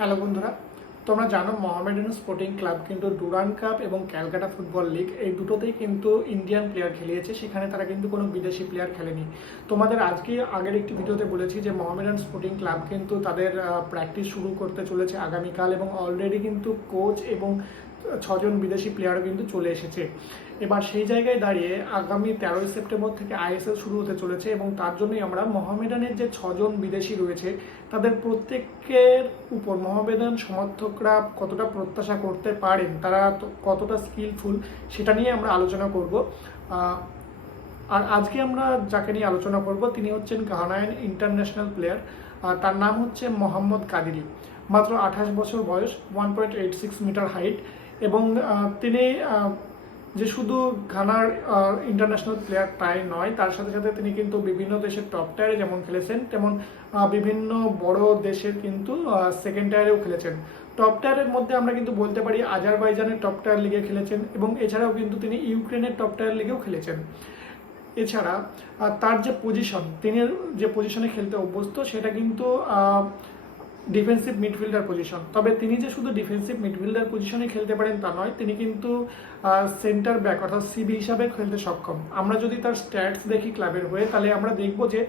Hello বন্ধুরা, তোমরা জানো মোহামেডান স্পোর্টিং ক্লাব কিন্তু ডুরান কাপ এবং ক্যালকাটা ফুটবল লিগ এই দুটোতেই কিন্তু ইন্ডিয়ান প্লেয়ার খেলিয়েছে, সেখানে তারা কিন্তু কোনো বিদেশি প্লেয়ার খেলেনি। তোমাদের আজকে আগের একটি ভিডিওতে বলেছি যে মোহামেডান স্পোর্টিং ক্লাব কিন্তু তাদের প্র্যাকটিস শুরু করতে চলেছে আগামীকাল এবং অলরেডি কিন্তু কোচ এবং ছজন বিদেশি প্লেয়ারও কিন্তু চলে এসেছে। এবার সেই জায়গায় দাঁড়িয়ে আগামী তেরোই সেপ্টেম্বর থেকে আইএসএল শুরু হতে চলেছে এবং তার জন্যই আমরা মোহামেডানের যে ছজন বিদেশি রয়েছে, তাদের প্রত্যেকের উপর মোহামেডান সমর্থকরা কতটা প্রত্যাশা করতে পারেন, তারা কতটা স্কিলফুল সেটা নিয়ে আমরা আলোচনা করব। আর আজকে আমরা যাকে নিয়ে আলোচনা করব, তিনি হচ্ছেন ঘানায়ন ইন্টারন্যাশনাল প্লেয়ার তার নাম হচ্ছে মোহাম্মদ কাদিরি। মাত্র আঠাশ বছর বয়স one point eight six meter height এবং তিনি যে শুধু ঘানার ইন্টারন্যাশনাল প্লেয়ার তাই নয়, তার সাথে সাথে তিনি কিন্তু বিভিন্ন দেশের টপ টায়ারে যেমন খেলেছেন, তেমন বিভিন্ন বড় দেশের কিন্তু সেকেন্ড টায়ারেও খেলেছেন। টপ টায়ারের মধ্যে আমরা কিন্তু বলতে পারি আজারবাইজানের টপ টায়ার লিগে খেলেছেন এবং এছাড়াও কিন্তু তিনি ইউক্রেনের টপ টায়ার লিগেও খেলেছেন। এছাড়া তার যে পজিশন তিনি যে পজিশনে খেলতে অভ্যস্ত, সেটা কিন্তু ডিফেন্সিভ মিডফিল্ডার পজিশন তবে তিনি যে শুধু ডিফেন্সিভ মিডফিল্ডার পজিশনে খেলতে পারেন তা নয়, তিনি কিন্তু সেন্টার ব্যাক অর্থাৎ সিবি হিসাবে খেলতে সক্ষম। আমরা যদি তার স্ট্যাটস দেখি ক্লাবের হয়ে, তাহলে আমরা দেখব যে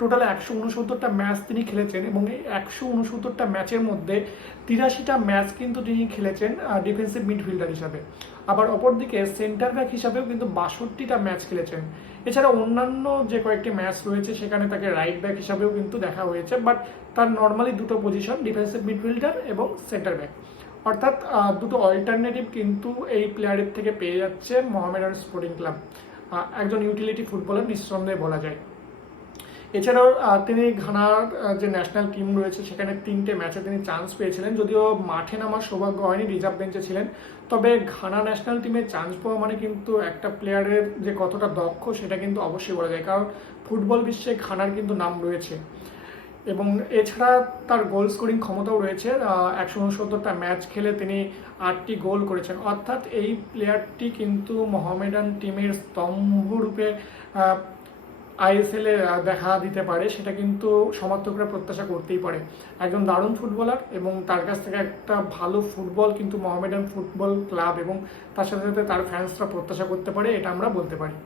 টোটাল একশো উনসত্তরটা ম্যাচ তিনি খেলেছেন এবং এই একশো উনসত্তরটা ম্যাচের মধ্যে তিরাশিটা ম্যাচ কিন্তু তিনি খেলেছেন ডিফেন্সিভ মিডফিল্ডার হিসাবে। আবার অপরদিকে সেন্টার ব্যাক হিসাবেও কিন্তু বাষট্টিটা ম্যাচ খেলেছেন। এছাড়া অন্যান্য যে কয়েকটি ম্যাচ রয়েছে, সেখানে তাকে রাইট ব্যাক হিসাবেও কিন্তু দেখা হয়েছে বাট তার নর্মালি দুটো পজিশন ডিফেন্সিভ মিডফিল্ডার এবং সেন্টার ব্যাক অর্থাৎ দুটো অল্টারনেটিভ কিন্তু এই প্লেয়ারের থেকে পেয়ে যাচ্ছে মোহামেডান স্পোর্টিং ক্লাব একজন ইউটিলিটি ফুটবলার নিঃসন্দেহে বলা যায়। এছাড়াও তিনি ঘানার যে ন্যাশনাল টিম রয়েছে, সেখানে তিনটে ম্যাচে তিনি চান্স পেয়েছিলেন। যদিও মাঠে নামার সৌভাগ্য হয়নি রিজার্ভ বেঞ্চে ছিলেন। তবে ঘানা ন্যাশনাল টিমে চান্স পাওয়া মানে কিন্তু একটা প্লেয়ারের যে কতটা দক্ষ, সেটা কিন্তু অবশ্যই বলা যায়। কারণ ফুটবল বিশ্বে ঘানার কিন্তু নাম রয়েছে। এবং এছাড়া তার গোল স্কোরিং ক্ষমতাও রয়েছে। একশো উনসত্তরটা ম্যাচ খেলে তিনি আটটি গোল করেছেন। অর্থাৎ এই প্লেয়ারটি কিন্তু মোহামেডান টিমের স্তম্ভরূপে আইএসএল এ দেখা দিতে পারে, সেটা কিন্তু সমর্থকরা প্রত্যাশা করতেই পারে। একজন দারুণ ফুটবলার এবং তার কাছ থেকে একটা ভালো ফুটবল কিন্তু মোহামেডান ফুটবল ক্লাব এবং তার সাথে সাথে তার ফ্যান্সরা প্রত্যাশা করতে পারে, এটা আমরা বলতে পারি।